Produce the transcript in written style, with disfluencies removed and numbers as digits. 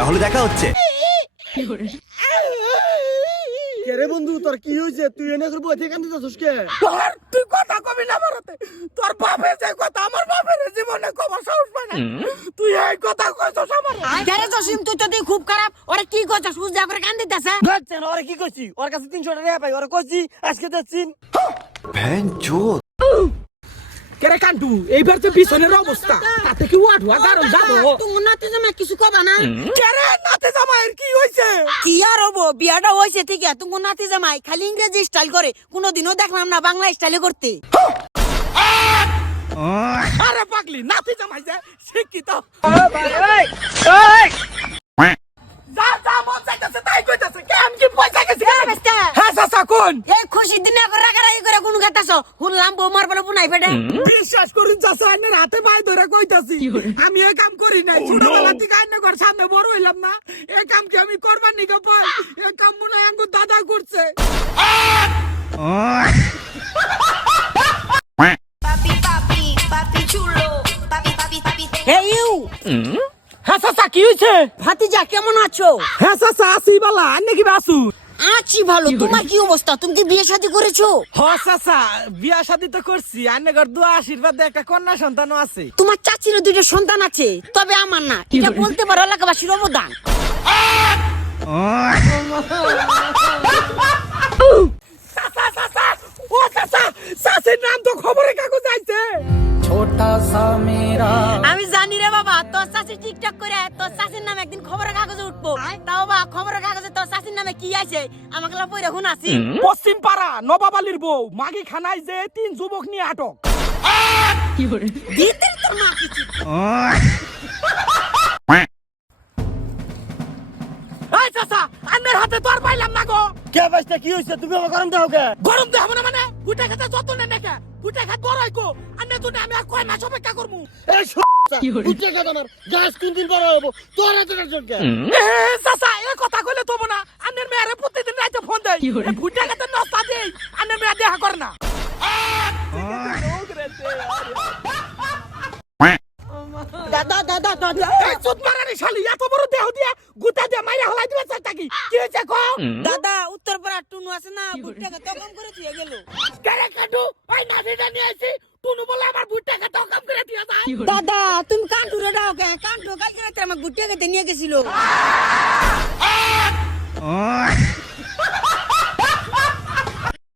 তাহলে দেখা হচ্ছে। রে বন্ধু তোর কি হয়েছে? তুই এনে করবো এখান থেকে যাচ্ছিস কে? তুই কথা কবি না ভারতে। তোর বাপের যে কথা আমার বাপের জীবনে কবার সাহস পায় না। তুই এই কথা কইছস আমার। আরে জসিম তুই তো তুই খুব খারাপ। ওরে কি কইছস? সুজা করে কান দিতেছে। ধরছেন ওরে কি কইছি? ওর কাছে 300 টাকা পাই ওরে কইছি আজকে যাচ্ছিন। ভ্যানচোদ। কেরে কান্টু এইবার যে বিছনের অবস্থা তাতে কি ওয়াট ওয়া গারল যাবো। তুমি নাতে জামাই কিছু কবা না? কেরে নাতে জামাইয়ের কি হইছে? কি আর হবো, বিয়াটা হইছে ঠিক আছে। তুমি নাতে জামাই খালি ইংরেজি স্টাইল করে, কোনোদিনও দেখলাম না বাংলা স্টাইলে করতে। আরে পাগলি নাতে জামাই যে শিক্ষিত। যা যা মন চাইতেছে তাই কইতাছে। কে আমি কি পয়সা গেছি? হ্যাঁ চাচা কোন? এই খুশির দিনে করে রাগারাগি করে কোন গাতাছো? শুনলাম বৌমার বলে বুনাই ফেটে। বিশ্বাস করুন চাচা আন্নের হাতে পায়ে ধরে কইতাছি আমি এই কাম করি নাই। ছোটবেলা থেকে আন্নের ঘর সামনে বড় হইলাম না। এই কাম কি আমি করবার নিকে পাই? এই কাম মনে হয় আঙ্গুর দাদা করছে। Papi, papi, papi chulo. Papi, papi, papi. এই ইউ হ্যাঁ চাচা কি হইছে? ভাতিজা কেমন আছো? হ্যাঁ চাচা আসি বালা আন্নে কি বাসু? আছি ভালো। তোমার কি অবস্থা? তুমি কি বিয়ে শাদী করেছো? হ্যাঁ চাচা বিয়া শাদি তো করছি। আন্নের ঘর দোয়া আশীর্বাদে একটা কন্যা সন্তানও আছে। তোমার চাচিরও দুটো সন্তান আছে, তবে আমার না। এটা বলতে পারো এলাকাবাসীর অবদান। চাচা চাচা ও চাচা চাচির নাম তো খবরের কাগজ আইছে। আমি জানি রে বাবা, তোর চাচি টিকটক করে তোর চাচির নামে একদিন খবরের কাগজে উঠবো। তাও বা খবরের কাগজে তোর চাচির নামে কি আছে আমাকে পড়ে শুনাছি। পশ্চিম পাড়া নবাব আলীর বউ মাগি খানায় যে 3 যুবক নিয়ে আটক। দিতে তোর মা কিছু। এই চাচা আন্নের হাতে তো আর পাইলাম না গো। কে বাইস্তা কি হইছে? তুমি আমার গরম দাও কে? গরম দেহ না মানে ফুটে খেতে যত নেই নাকি ফুটে খাত বড় হইকো। আন্নে তো আমি আর কয় মাস অপেক্ষা করমু। এই উঠে কাটানোর গ্যাস 3 দিন পরে হবো তোর হাতে একজন কে? এ চাচা এই কথা কইলে তো না। আন্নের মেয়েরে প্রতিদিন রাতে ফোন দেই। এই ফুটে খেতে নস্তা দেই। আন্নের মেয়ে দেখা করে না। দাদা দাদা দাদা এই চুত মারানি শালি এত বড় দেহ দিয়া গুতা দিয়া মাইরা হলাই দিবে চাচা কি কি হইছে কও? দাদা উত্তরপাড়া টুনু আছে না, বুটটা তো কম করে দিয়ে গেল। কেরে কাটু ওই নাভিটা নিয়ে আইছি। টুনু বলে আমার বুটটা খেতে কাম করে দিয়া যায়। দাদা তুমি কান্টু রে দাও কে? কান্টু কালকে রাতে আমার বুটটা নিয়ে গেছিল।